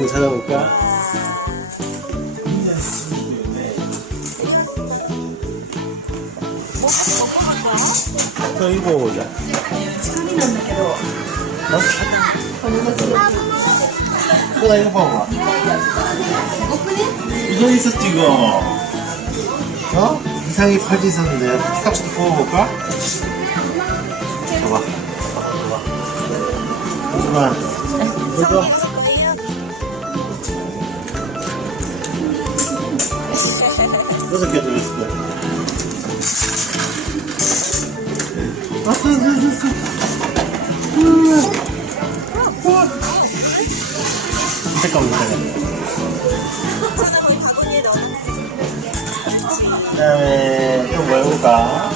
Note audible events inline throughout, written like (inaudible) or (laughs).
거 찾아볼까? 또 이거 보자. 어? 또 이거 봐봐. 이거 있었지 이거. 어? 이상이 있었는데 피카츄도 뽑아볼까? 봐봐. 봐봐. 잠깐만. 이거. 여섯 개 왔어, 왔어. 잠깐만, 잠깐만. 그 다음에 또뭐 해볼까?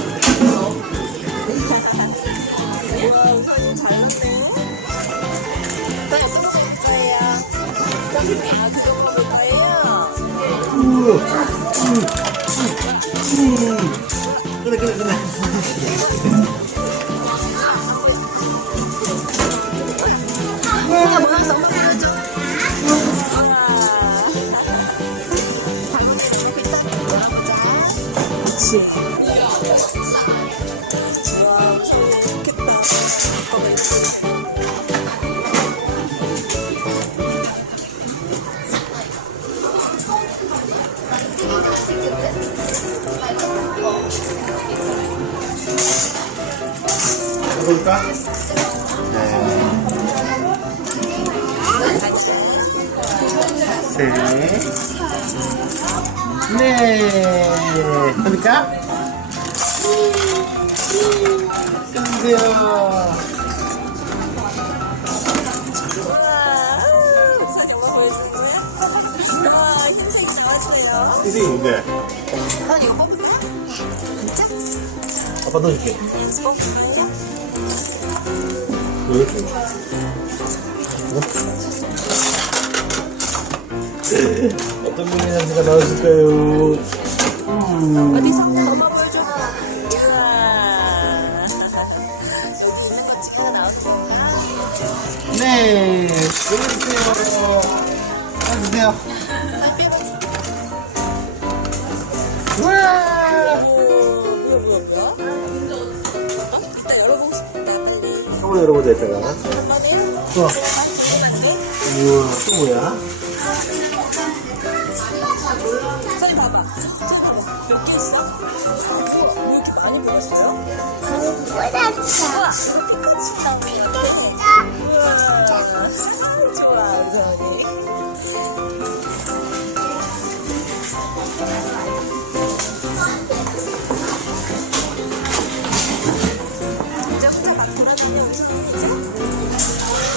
우, 그 래, 그래, 그래. 해 볼까? 네. 셋. 네. 해볼까? 끝내세요. 이게 뭔데? 아빠 넣어줄게. 왜? 어? 어떤 분이 냄새가 나왔을까요? 음. 어디서. 네, 들어주세요. 우와! 뭐야, 뭐야, 뭐야? 어? 이따 열어보고 싶다, 한번 열어보자, 이따가. 우와? 우와, 또 뭐야? 저기 봐봐. 봐봐. 몇 개 있어? 우와, 왜 이렇게 많이 먹었어요? 우와, 나오네.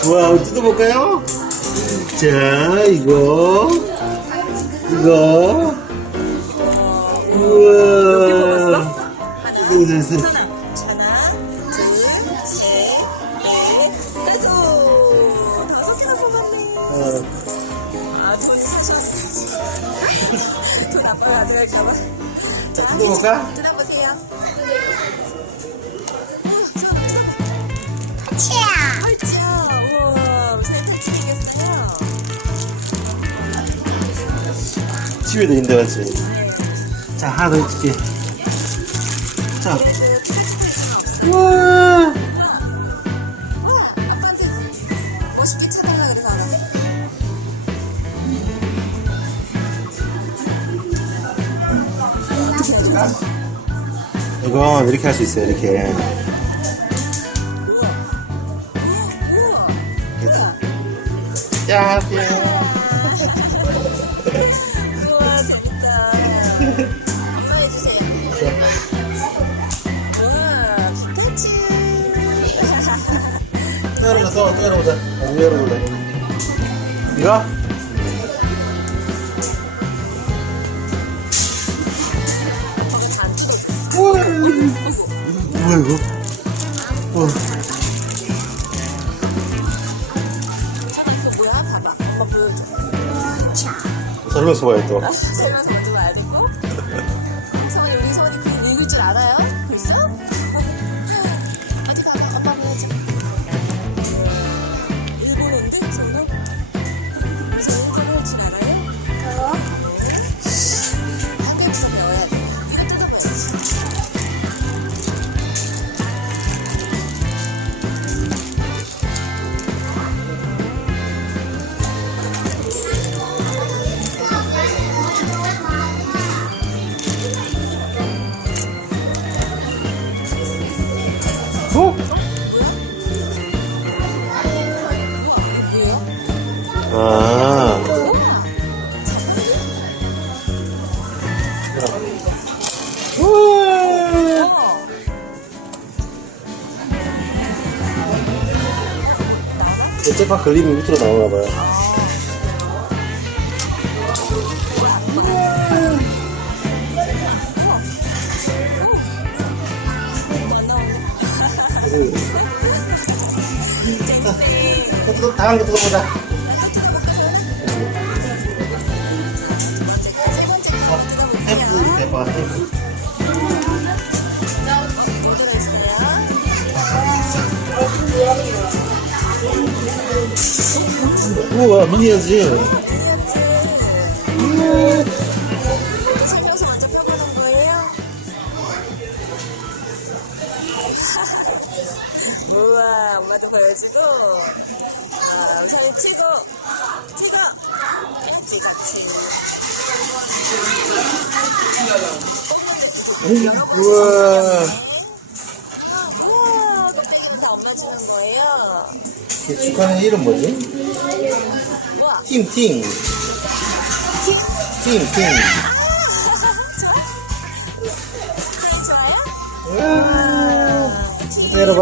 한번 뜯어볼까요? 자, 이거. 이거. 우와. 이거. 하나, 둘, 셋, 넷, 다섯. 다섯 개나 뽑았네. 어, 아, 돈이 사셨지. (laughs) 돈 아빠 가져갈까봐. 자, 뜯어볼까? 집에도 있는데, 맞지? 자, 하나 더 해줄게. 자. 우와. 와, 아빠한테 멋있게 안. 어떻게 해야 되지? 이거 이렇게 할 수 있어요, 이렇게. 우와. 우와. 우와. 야, 할 또 열어보자. 안 열어보자. 이거? 뭐야, 이거? 어, 잠깐 이거 뭐야? 봐봐. 엄마 보여줘. 설명서 봐야 또. Thank you. 째박 걸리면 밑으로 나오나 봐요. 안 나오네. 또 다음 거 뜯어보자. 뜯어볼게요. 햄프 대박. 햄프. 어디가 있어요? 우와 미니어지. 설명서 먼저 펴보는 거예요? 우와, 엄마도 보여주고. 아, 우선은 찍어. 찍어. 같이, 같이. 우와. 아, 우와, 껍데기는 다 엄마 주는 거예요? 이 축하는 이름 뭐지? 우와. 팀 팀. 팀 팀. 그래, 좋아요? 우와. 내려봐.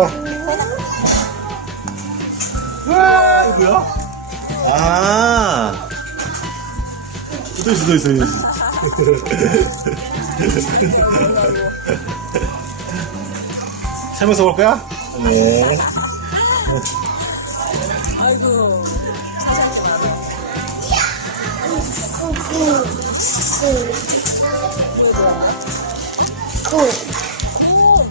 우와 이거야? 아. 또 있어 또 있어 또 있어. (laughs) 살면서 볼 거야? 네. 오, 오,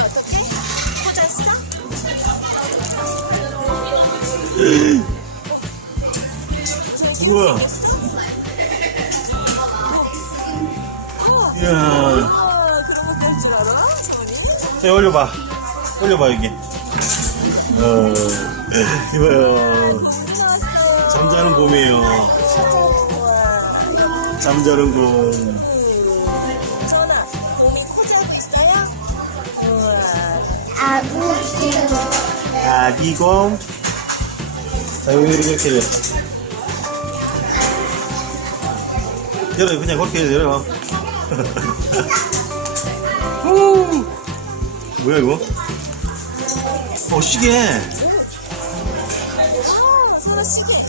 어떻게? 꽂았어? 우와. 이야. 자, 올려봐. 올려봐, 여기. 어, (laughs) 이봐요. 잠자는 곰이에요. 우와. 잠자는 곰. 전화, 곰이 코자고 있어요? 우와. 아기 곰. 자, 여기 이렇게 이렇게. 열어, 그냥 그렇게 열어. 후. (laughs) 뭐야, 이거? 어, 시계. 아, 서로 시계.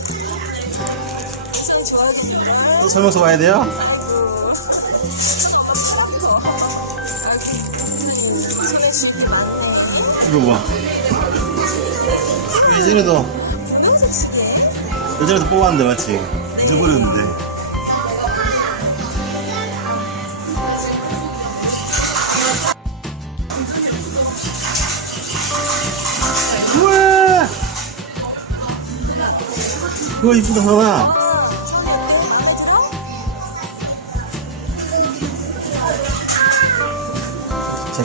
또 설명서 봐야 돼요? 이거 봐. 예전에도. 예전에도 뽑았는데, 맞지? 잊어버렸는데. 우와! 우와, 이쁘다, 하나.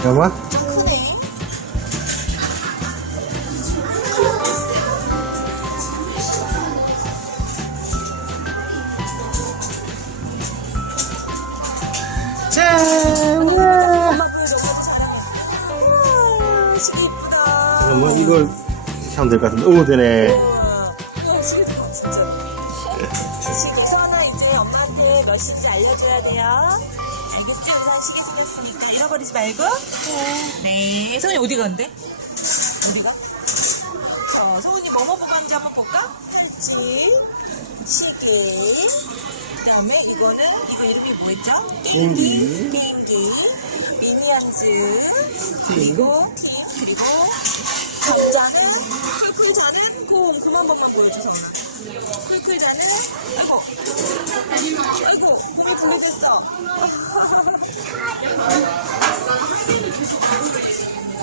잠깐만. 짠! 잠깐만, 이걸 하면 될 것 같은데. 오, 되네. 시계 서나 이제 엄마한테 몇 시인지 알려줘야 돼요. 알겠지? 우선 시계 생겼으니까 잃어버리지 말고. 네. 성훈이 어디 간대? 어디가? 어, 성훈이 뭐뭐 뽑았는지 한번 볼까? 팔찌, 시계, 그 다음에 이거는, 이거 이름이 뭐였죠? 비행기. 비행기, 미니언즈, 그리고 팀, 그리고 적자는, 쿨쿨자는 곰, 그만 번만 성훈아. 쿨쿨자는, 아이고, 아이고, 곰이 분리됐어.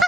(laughs)